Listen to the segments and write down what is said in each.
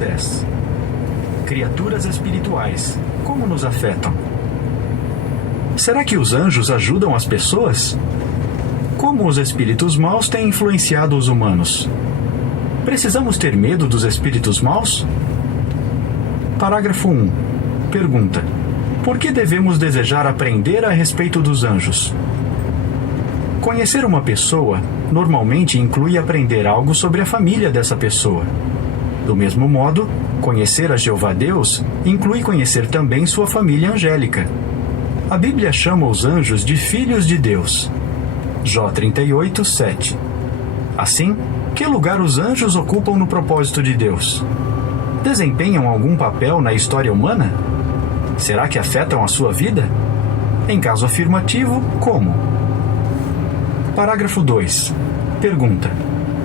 10. Criaturas espirituais, como nos afetam? Será que os anjos ajudam as pessoas? Como os espíritos maus têm influenciado os humanos? Precisamos ter medo dos espíritos maus? Parágrafo 1. Pergunta: por que devemos desejar aprender a respeito dos anjos? Conhecer uma pessoa normalmente inclui aprender algo sobre a família dessa pessoa. Do mesmo modo, conhecer a Jeová Deus inclui conhecer também sua família angélica. A Bíblia chama os anjos de filhos de Deus. Jó 38, 7. Assim, que lugar os anjos ocupam no propósito de Deus? Desempenham algum papel na história humana? Será que afetam a sua vida? Em caso afirmativo, como? Parágrafo 2. Pergunta: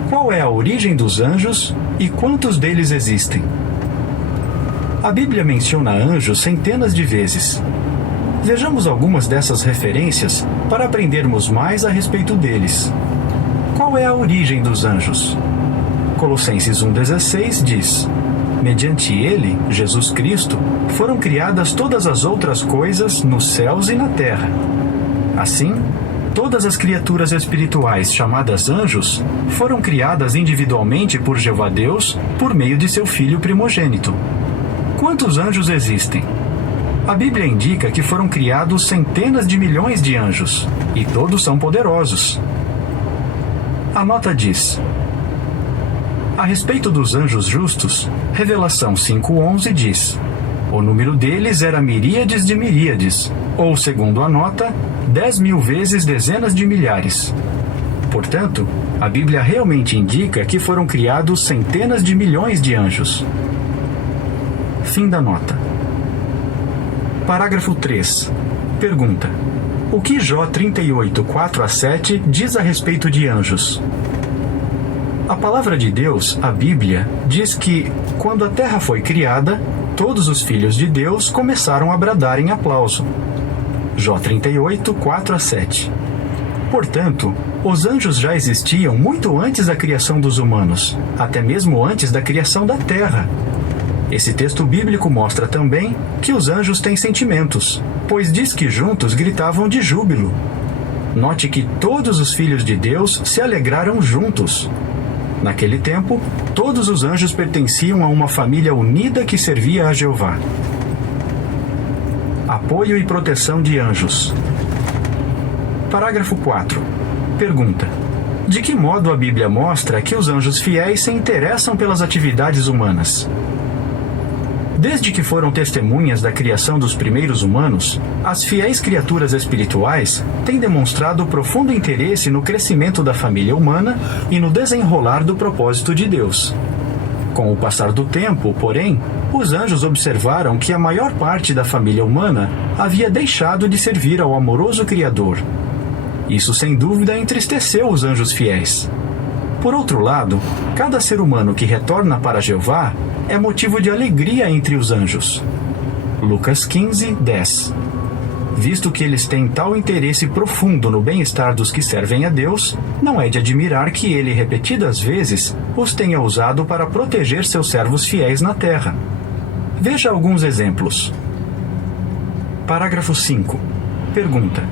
qual é a origem dos anjos e quantos deles existem? A Bíblia menciona anjos centenas de vezes. Vejamos algumas dessas referências para aprendermos mais a respeito deles. Qual é a origem dos anjos? Colossenses 1,16 diz: mediante ele, Jesus Cristo, foram criadas todas as outras coisas nos céus e na terra. Assim, todas as criaturas espirituais chamadas anjos foram criadas individualmente por Jeová Deus por meio de seu Filho primogênito. Quantos anjos existem? A Bíblia indica que foram criados centenas de milhões de anjos, e todos são poderosos. A nota diz: a respeito dos anjos justos, Revelação 5,11 diz: o número deles era miríades de miríades, ou, segundo a nota, 10.000 vezes dezenas de milhares. Portanto, a Bíblia realmente indica que foram criados centenas de milhões de anjos. Fim da nota. Parágrafo 3. Pergunta: o que Jó 38, 4-7 diz a respeito de anjos? A palavra de Deus, a Bíblia, diz que, quando a terra foi criada, todos os filhos de Deus começaram a bradar em aplauso. Jó 38, 4-7. Portanto, os anjos já existiam muito antes da criação dos humanos, até mesmo antes da criação da terra. Esse texto bíblico mostra também que os anjos têm sentimentos, pois diz que juntos gritavam de júbilo. Note que todos os filhos de Deus se alegraram juntos. Naquele tempo, todos os anjos pertenciam a uma família unida que servia a Jeová. Apoio e proteção de anjos. Parágrafo 4. Pergunta: de que modo a Bíblia mostra que os anjos fiéis se interessam pelas atividades humanas? Desde que foram testemunhas da criação dos primeiros humanos, as fiéis criaturas espirituais têm demonstrado profundo interesse no crescimento da família humana e no desenrolar do propósito de Deus. Com o passar do tempo, porém, os anjos observaram que a maior parte da família humana havia deixado de servir ao amoroso Criador. Isso, sem dúvida, entristeceu os anjos fiéis. Por outro lado, cada ser humano que retorna para Jeová é motivo de alegria entre os anjos. Lucas 15, 10. Visto que eles têm tal interesse profundo no bem-estar dos que servem a Deus, não é de admirar que ele, repetidas vezes, os tenha usado para proteger seus servos fiéis na terra. Veja alguns exemplos. Parágrafo 5. Pergunta: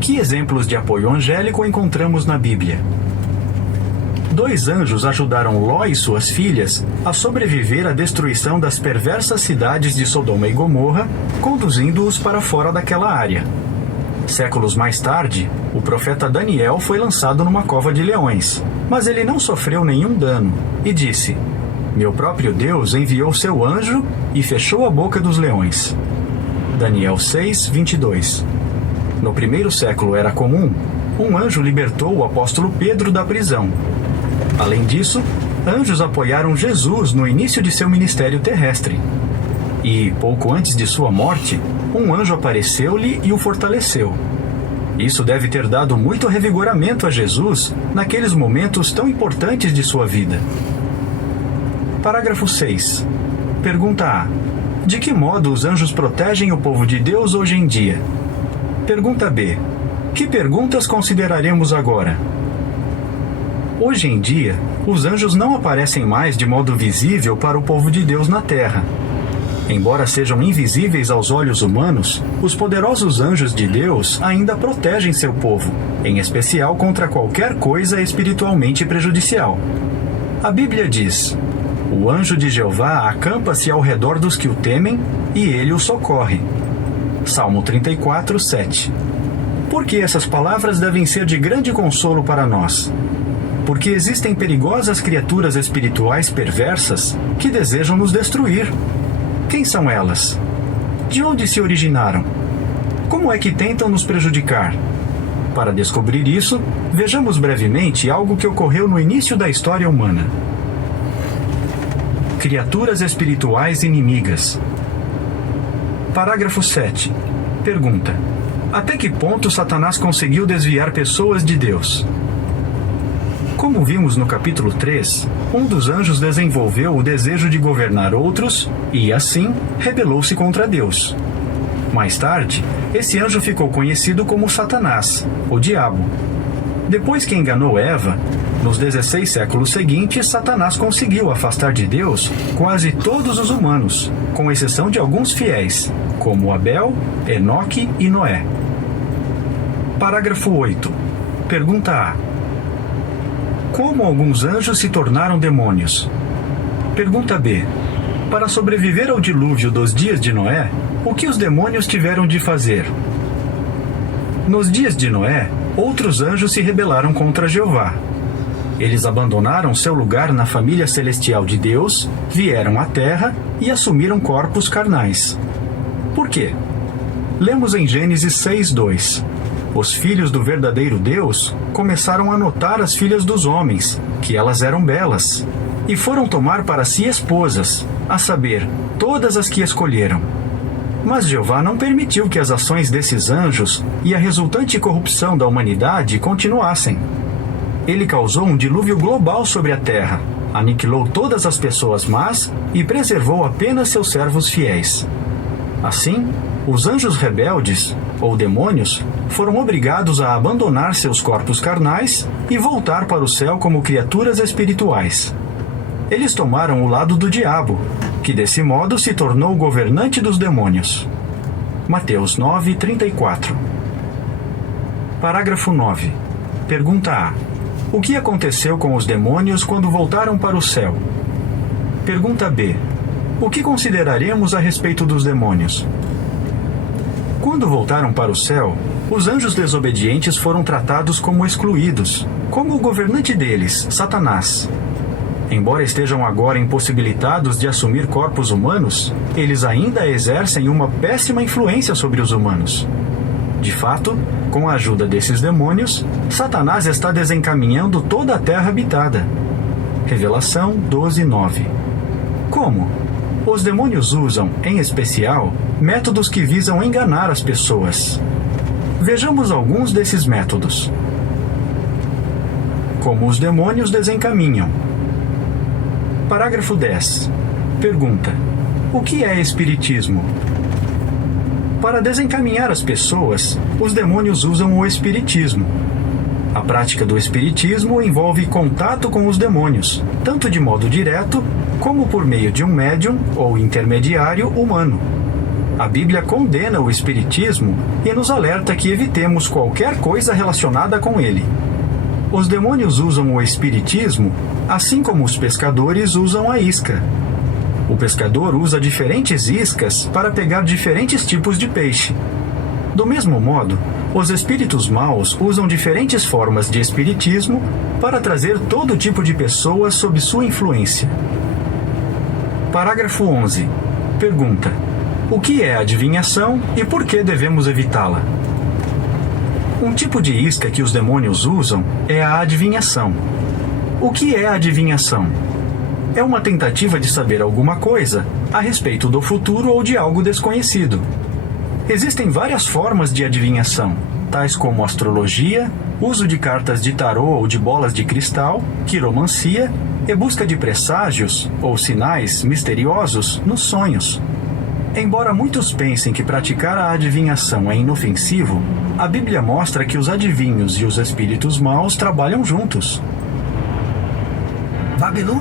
que exemplos de apoio angélico encontramos na Bíblia? 2 anjos ajudaram Ló e suas filhas a sobreviver à destruição das perversas cidades de Sodoma e Gomorra, conduzindo-os para fora daquela área. Séculos mais tarde, o profeta Daniel foi lançado numa cova de leões, mas ele não sofreu nenhum dano, e disse: meu próprio Deus enviou seu anjo e fechou a boca dos leões. Daniel 6, 22. No primeiro século era comum, um anjo libertou o apóstolo Pedro da prisão. Além disso, anjos apoiaram Jesus no início de seu ministério terrestre. E, pouco antes de sua morte, um anjo apareceu-lhe e o fortaleceu. Isso deve ter dado muito revigoramento a Jesus naqueles momentos tão importantes de sua vida. Parágrafo 6. Pergunta A: de que modo os anjos protegem o povo de Deus hoje em dia? Pergunta B: que perguntas consideraremos agora? Hoje em dia, os anjos não aparecem mais de modo visível para o povo de Deus na terra. Embora sejam invisíveis aos olhos humanos, os poderosos anjos de Deus ainda protegem seu povo, em especial contra qualquer coisa espiritualmente prejudicial. A Bíblia diz: "O anjo de Jeová acampa-se ao redor dos que o temem, e ele os socorre." Salmo 34, 7. Por que essas palavras devem ser de grande consolo para nós? Porque existem perigosas criaturas espirituais perversas que desejam nos destruir. Quem são elas? De onde se originaram? Como é que tentam nos prejudicar? Para descobrir isso, vejamos brevemente algo que ocorreu no início da história humana. Criaturas espirituais inimigas. Parágrafo 7. Pergunta: até que ponto Satanás conseguiu desviar pessoas de Deus? Como vimos no capítulo 3, um dos anjos desenvolveu o desejo de governar outros e, assim, rebelou-se contra Deus. Mais tarde, esse anjo ficou conhecido como Satanás, o diabo. Depois que enganou Eva, nos 16 séculos seguintes, Satanás conseguiu afastar de Deus quase todos os humanos, com exceção de alguns fiéis, como Abel, Enoque e Noé. Parágrafo 8. Pergunta A. Como alguns anjos se tornaram demônios? Pergunta B. Para sobreviver ao dilúvio dos dias de Noé, o que os demônios tiveram de fazer? Nos dias de Noé, outros anjos se rebelaram contra Jeová. Eles abandonaram seu lugar na família celestial de Deus, vieram à terra e assumiram corpos carnais. Por quê? Lemos em Gênesis 6:2. Os filhos do verdadeiro Deus começaram a notar as filhas dos homens, que elas eram belas, e foram tomar para si esposas, a saber, todas as que escolheram. Mas Jeová não permitiu que as ações desses anjos e a resultante corrupção da humanidade continuassem. Ele causou um dilúvio global sobre a terra, aniquilou todas as pessoas más e preservou apenas seus servos fiéis. Assim, os anjos rebeldes, ou demônios, foram obrigados a abandonar seus corpos carnais e voltar para o céu como criaturas espirituais. Eles tomaram o lado do diabo, que desse modo se tornou o governante dos demônios. Mateus 9:34. Parágrafo 9. Pergunta A. O que aconteceu com os demônios quando voltaram para o céu? Pergunta B. O que consideraremos a respeito dos demônios? Quando voltaram para o céu, os anjos desobedientes foram tratados como excluídos, como o governante deles, Satanás. Embora estejam agora impossibilitados de assumir corpos humanos, eles ainda exercem uma péssima influência sobre os humanos. De fato, com a ajuda desses demônios, Satanás está desencaminhando toda a terra habitada. Revelação 12:9. Como? Os demônios usam, em especial, métodos que visam enganar as pessoas. Vejamos alguns desses métodos. Como os demônios desencaminham. Parágrafo 10. Pergunta: o que é espiritismo? Para desencaminhar as pessoas, os demônios usam o espiritismo. A prática do espiritismo envolve contato com os demônios, tanto de modo direto, como por meio de um médium ou intermediário humano. A Bíblia condena o espiritismo e nos alerta que evitemos qualquer coisa relacionada com ele. Os demônios usam o espiritismo, assim como os pescadores usam a isca. O pescador usa diferentes iscas para pegar diferentes tipos de peixe. Do mesmo modo, os espíritos maus usam diferentes formas de espiritismo para trazer todo tipo de pessoas sob sua influência. Parágrafo 11. Pergunta: o que é adivinhação e por que devemos evitá-la? Um tipo de isca que os demônios usam é a adivinhação. O que é a adivinhação? É uma tentativa de saber alguma coisa a respeito do futuro ou de algo desconhecido. Existem várias formas de adivinhação, tais como astrologia, uso de cartas de tarô ou de bolas de cristal, quiromancia e busca de presságios ou sinais misteriosos nos sonhos. Embora muitos pensem que praticar a adivinhação é inofensivo, a Bíblia mostra que os adivinhos e os espíritos maus trabalham juntos. Babilô